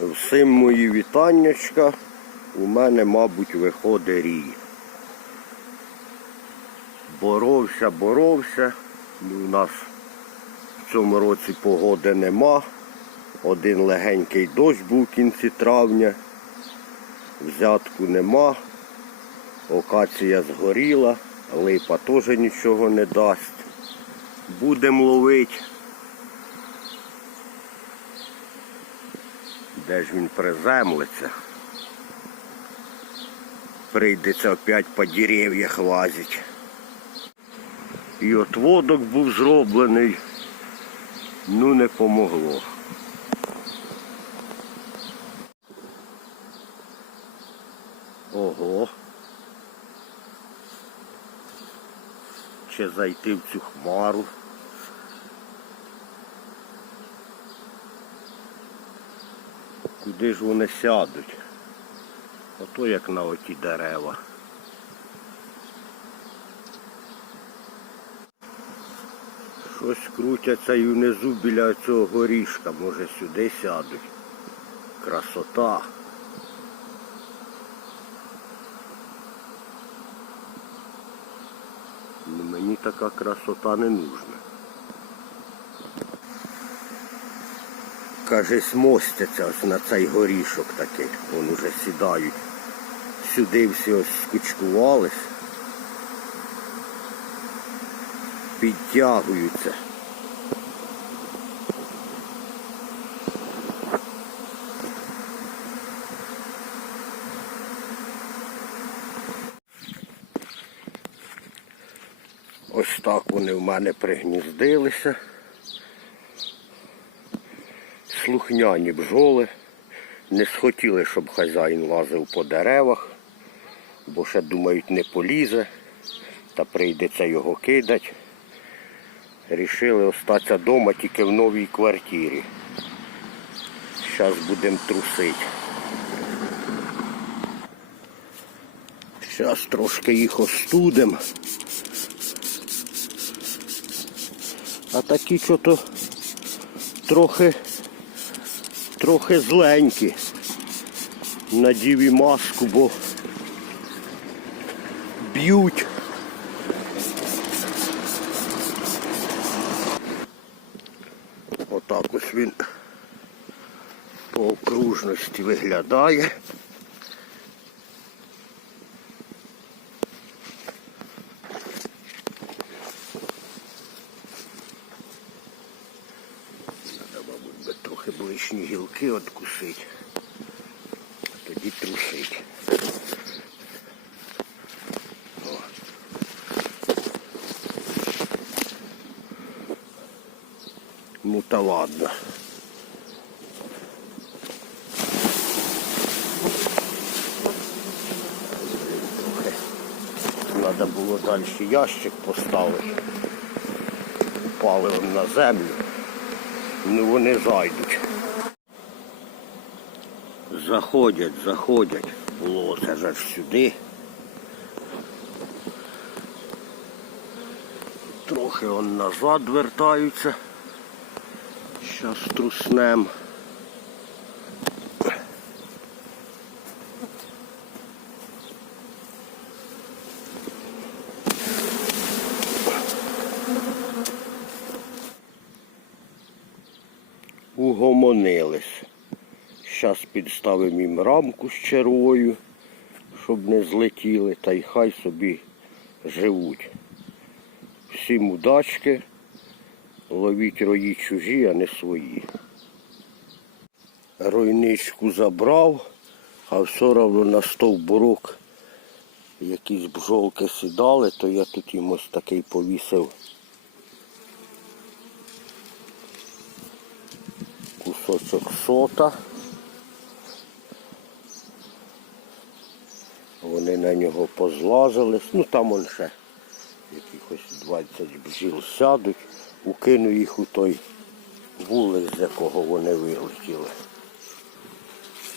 Всім мої вітаннячка. У мене, мабуть, виходить рій. Боровся, боровся. Ну, У нас в цьому році погоди нема. Один легенький дощ був в кінці травня. Взятку нема. Окація згоріла, липа теж нічого не дасть. Будемо ловити. Де ж він приземлиться? Прийдеться опять по дерев'ях лазити. І отводок був зроблений, ну не помогло. Ого. Чи зайти в цю хмару? Куди ж вони сядуть? Ото як на оті дерева. Щось крутяться і внизу біля цього горішка, може сюди сядуть. Красота. Мені така красота не нужна. Кажись, мостяться ось на цей горішок такий. Вон уже сідають. Сюди всі ось скучкувались. Підтягуються. Ось так вони в мене пригніздилися. Слухняні бджоли. Не схотіли, щоб хазяїн лазив по деревах, бо ще думають не полізе, та прийдеться його кидати. Рішили остатися вдома тільки в новій квартирі. Зараз будемо трусити. Зараз трошки їх остудимо. А такі що-то трохи трохи зленькі. Надів і маску, бо б'ють. Отак ось він по окружності виглядає. Треба, мабуть, ближні гілки откусити. Тоді трусить. Ну та ладно. Треба було далі ящик поставити. Упали на землю. Ну вони зайдуть. Заходять, заходять. Це ж сюди. Трохи он назад вертаються. Щас труснем. Угомонились. Щас підставимо їм рамку з червою, щоб не злетіли, та й хай собі живуть. Всім удачки, ловіть рої чужі, а не свої. Ройничку забрав, а все одно на стовбурок якісь бжолки сідали, то я тут їм ось такий повісив кусочок сота. Нього позлазились. Ну там он ще якихось 20 бджіл сядуть, укину їх у той вулик, з якого вони вилетіли.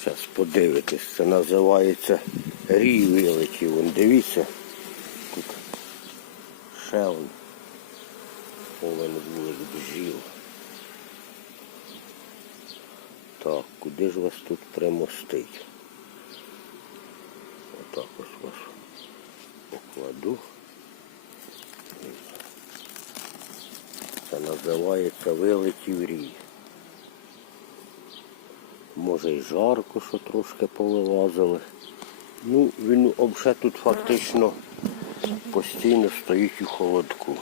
Зараз подивитись, це називається рій вилетів. Вон, дивіться. Тут ще он повен вулик бджіл. Так, куди ж вас тут примостить? Отак ось вас покладу. Це називається вилетів рій. Може й жарко, що трошки повилазили. Ну, він взагалі тут фактично постійно стоїть у холодку.